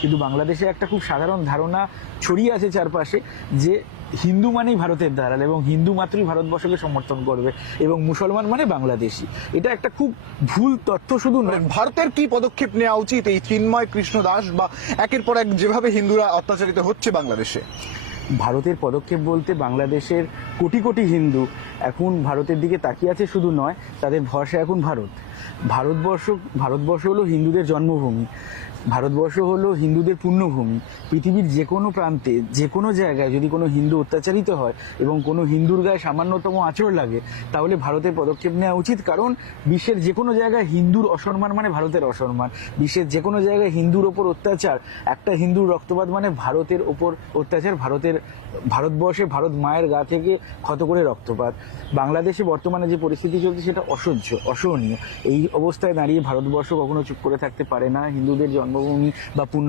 কিন্তু বাংলাদেশে একটা খুব সাধারণ ধারণা ছড়িয়ে আছে চারপাশে যে হিন্দু মানেই ভারতের দালাল এবং হিন্দু মাত্রই ভারতবর্ষকে সমর্থন করবে এবং মুসলমান মানে বাংলাদেশি। এটা একটা খুব ভুল তথ্য শুধু নয়। ভারতের কি পদক্ষেপ নেওয়া উচিত এই চিন্ময় কৃষ্ণ দাস বা একের পর এক যেভাবে হিন্দুরা অত্যাচারিত হচ্ছে বাংলাদেশে? ভারতের পদক্ষেপ বলতে বাংলাদেশের কোটি কোটি হিন্দু এখন ভারতের দিকে তাকিয়ে আছে শুধু নয়, তাদের ভরসা এখন ভারতবর্ষ হলো হিন্দুদের জন্মভূমি, ভারতবর্ষ হলো হিন্দুদের পুণ্যভূমি। পৃথিবীর যে কোনো প্রান্তে যে কোনো জায়গায় যদি কোনো হিন্দু অত্যাচারিত হয় এবং কোনো হিন্দুর গায়ে সামান্যতম আঁচড় লাগে তাহলে ভারতের পদক্ষেপ নেওয়া উচিত। কারণ বিশ্বের যে কোনো জায়গায় হিন্দুর অসম্মান মানে ভারতের অসম্মান, বিশ্বের যে কোনো জায়গায় হিন্দুর ওপর অত্যাচার, একটা হিন্দুর রক্তপাত মানে ভারতের ওপর অত্যাচার, ভারতবর্ষে ভারত মায়ের গা থেকে ক্ষত করে রক্তপাত। বাংলাদেশে বর্তমানে যে পরিস্থিতি চলছে সেটা অসহনীয়। এই অবস্থায় দাঁড়িয়ে ভারতবর্ষ কখনো চুপ করে থাকতে পারে না। হিন্দুদের জন্মভূমি বা